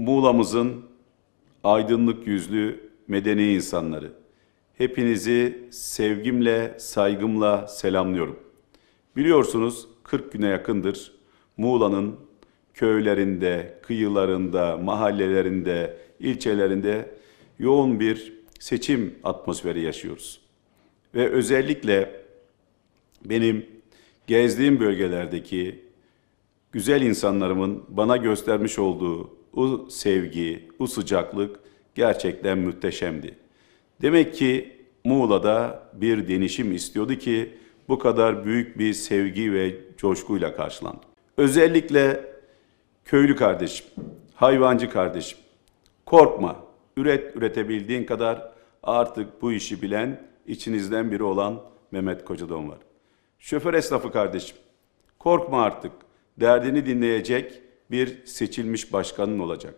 Muğla'mızın aydınlık yüzlü medeni insanları. Hepinizi sevgimle, saygımla selamlıyorum. Biliyorsunuz 40 güne yakındır Muğla'nın köylerinde, kıyılarında, mahallelerinde, ilçelerinde yoğun bir seçim atmosferi yaşıyoruz. Ve özellikle benim gezdiğim bölgelerdeki güzel insanlarımın bana göstermiş olduğu o sevgi, o sıcaklık gerçekten muhteşemdi. Demek ki Muğla'da bir denişim istiyordu ki bu kadar büyük bir sevgi ve coşkuyla karşılandı. Özellikle köylü kardeşim, hayvancı kardeşim, korkma, üret üretebildiğin kadar artık bu işi bilen içinizden biri olan Mehmet Kocadon var. Şoför esnafı kardeşim, korkma artık, derdini dinleyecek bir seçilmiş başkanın olacak.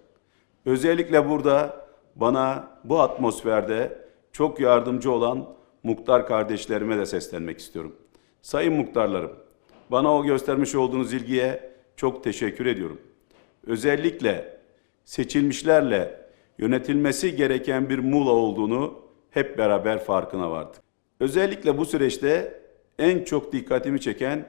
Özellikle burada bana bu atmosferde çok yardımcı olan muhtar kardeşlerime de seslenmek istiyorum. Sayın muhtarlarım, bana o göstermiş olduğunuz ilgiye çok teşekkür ediyorum. Özellikle seçilmişlerle yönetilmesi gereken bir Muğla olduğunu hep beraber farkına vardık. Özellikle bu süreçte en çok dikkatimi çeken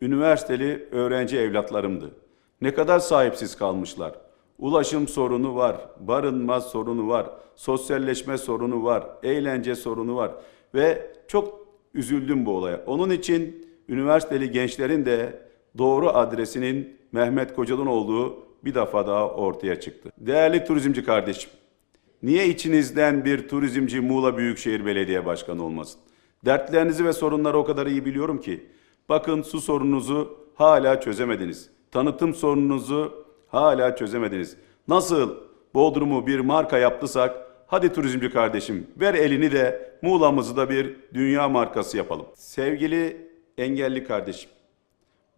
üniversiteli öğrenci evlatlarımdı. Ne kadar sahipsiz kalmışlar. Ulaşım sorunu var, barınma sorunu var, sosyalleşme sorunu var, eğlence sorunu var ve çok üzüldüm bu olaya. Onun için üniversiteli gençlerin de doğru adresinin Mehmet Koca'dan olduğu bir defa daha ortaya çıktı. Değerli turizmci kardeşim, niye içinizden bir turizmci Muğla Büyükşehir Belediye Başkanı olmasın? Dertlerinizi ve sorunları o kadar iyi biliyorum ki. Bakın su sorununuzu hala çözemediniz. Tanıtım sorununuzu hala çözemediniz. Nasıl Bodrum'u bir marka yaptısak, hadi turizmci kardeşim ver elini de Muğla'mızı da bir dünya markası yapalım. Sevgili engelli kardeşim,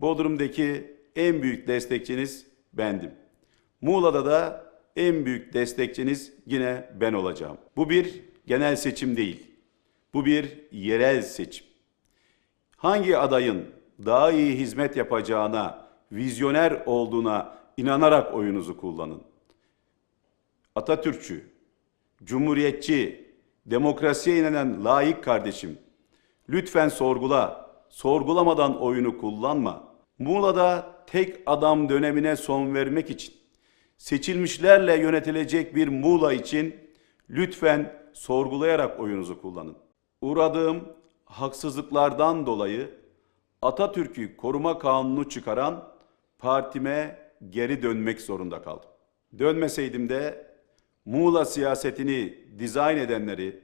Bodrum'daki en büyük destekçiniz bendim. Muğla'da da en büyük destekçiniz yine ben olacağım. Bu bir genel seçim değil. Bu bir yerel seçim. Hangi adayın daha iyi hizmet yapacağına, vizyoner olduğuna inanarak oyunuzu kullanın. Atatürkçü, cumhuriyetçi, demokrasiye inanan layık kardeşim, lütfen sorgula, sorgulamadan oyunu kullanma. Muğla'da tek adam dönemine son vermek için, seçilmişlerle yönetilecek bir Muğla için lütfen sorgulayarak oyunuzu kullanın. Uğradığım haksızlıklardan dolayı Atatürk'ü koruma kanunu çıkaran partime geri dönmek zorunda kaldım. Dönmeseydim de Muğla siyasetini dizayn edenleri,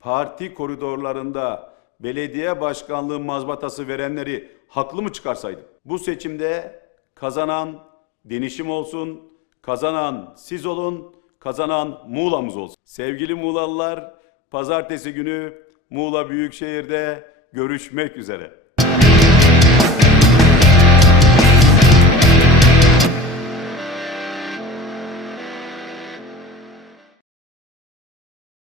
parti koridorlarında belediye başkanlığı mazbatası verenleri haklı mı çıkarsaydım? Bu seçimde kazanan denişim olsun, kazanan siz olun, kazanan Muğla'mız olsun. Sevgili Muğlalılar, pazartesi günü Muğla Büyükşehir'de görüşmek üzere.